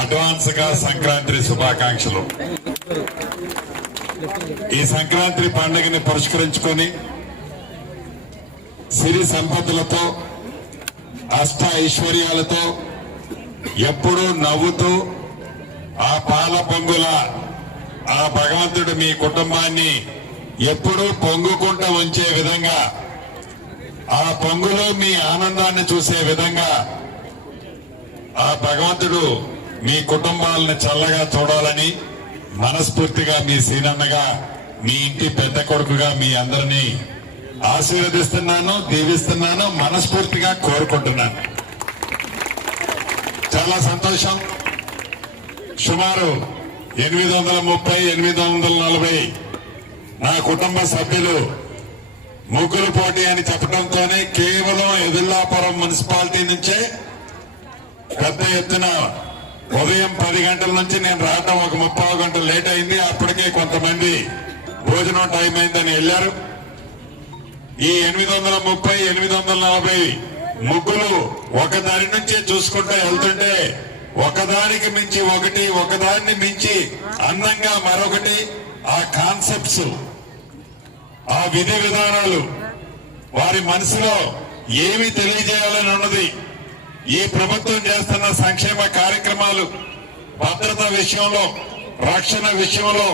Advance గా సంక్రాంతి శుభాకాంక్షలు. ఈ సంక్రాంతి పండుగని పురస్కరించుకొని సిరి సంపదలతో అష్ట ఐశ్వర్యాలతో ఎప్పుడూ నవ్వుతూ ఆ పాల పొంగుల ఆ భగవంతుడు మీ కుటుంబాన్ని ఎప్పుడూ పొంగుకుంటూ ఉంచే విధంగా, ఆ పొంగులో మీ ఆనందాన్ని చూసే విధంగా ఆ భగవంతుడు మీ కుటుంబాలను చల్లగా చూడాలని మనస్ఫూర్తిగా మీ సీనన్నగా, మీ ఇంటి పెద్ద కొడుకుగా మీ అందరినీ ఆశీర్వదిస్తున్నాను, దీవిస్తున్నాను, మనస్ఫూర్తిగా కోరుకుంటున్నాను. చాలా సంతోషం. సుమారు 830-840 నా కుటుంబ సభ్యులు ముగ్గురు పోటీ అని చెప్పడంతోనే కేవలం ఎదుల్లాపురం మున్సిపాలిటీ నుంచే పెద్ద ఎత్తున ఉదయం 10 గంటల నుంచి నేను రావడం ఒక 30 గంటలు లేట్ అయింది. అప్పటికే కొంతమంది భోజనం టైం అయిందని వెళ్లారు. ఈ 830-840 ముగ్గులు ఒకదాని నుంచి చూసుకుంటూ వెళ్తుంటే ఒకదానికి మించి ఒకటి, ఒకదాన్ని మించి అందంగా మరొకటి, ఆ కాన్సెప్ట్స్, ఆ విధి విధానాలు, వారి మనసులో ఏమి తెలియజేయాలని ఉన్నది, ఈ ప్రభుత్వం చేస్తున్న సంక్షేమ కార్యక్రమాలు, భద్రత విషయంలో, రక్షణ విషయంలో,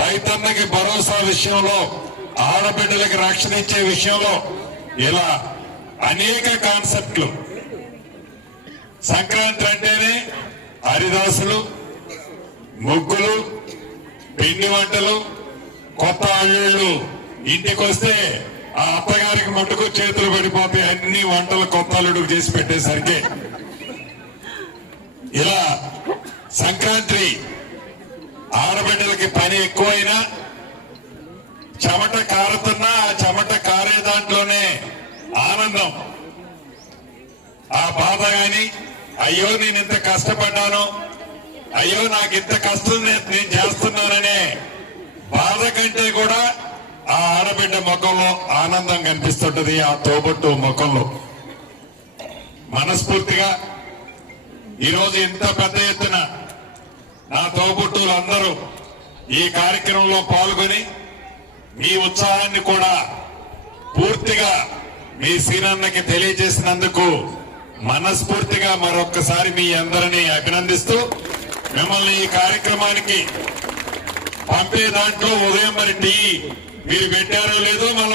రైతన్నకి భరోసా విషయంలో, ఆడబిడ్డలకి రక్షణ ఇచ్చే విషయంలో, ఇలా అనేక కాన్సెప్ట్లు. సంక్రాంతి అంటేనే హరిదాసులు, ముగ్గులు, పిండి వంటలు, కొత్త అల్లుళ్ళు ఇంటికొస్తే ఆ అత్తగారికి మట్టుకు చేతులు పడిపోతాయి. అన్ని వంటలు కొత్త అల్లుడు చేసి పెట్టేసరికి ఇలా సంక్రాంతి ఆడబిడ్డలకి పని ఎక్కువైనా, చెమట కారుతున్నా ఆ చెమట కారే దాంట్లోనే ఆనందం, ఆ బాధ గాని, అయ్యో నేను ఇంత కష్టపడ్డాను, అయ్యో నాకు ఇంత కష్టం నేను చేస్తున్నాననే బాధ కంటే కూడా ఆ ఆడబిడ్డ ముఖంలో ఆనందం కనిపిస్తుంటది, ఆ తోబుట్టు ముఖంలో. మనస్ఫూర్తిగా ఈరోజు ఇంత పెద్ద ఎత్తున నా తోబుట్టులు అందరూ ఈ కార్యక్రమంలో పాల్గొని మీ ఉత్సాహాన్ని కూడా పూర్తిగా మీ సీనన్నకి తెలియజేసినందుకు మనస్ఫూర్తిగా మరొక్కసారి మీ అందరినీ అభినందిస్తూ, మిమ్మల్ని ఈ కార్యక్రమానికి పంపే దాంట్లో ఉదయం మరి టీ మీరు పెట్టారో లేదో మళ్ళీ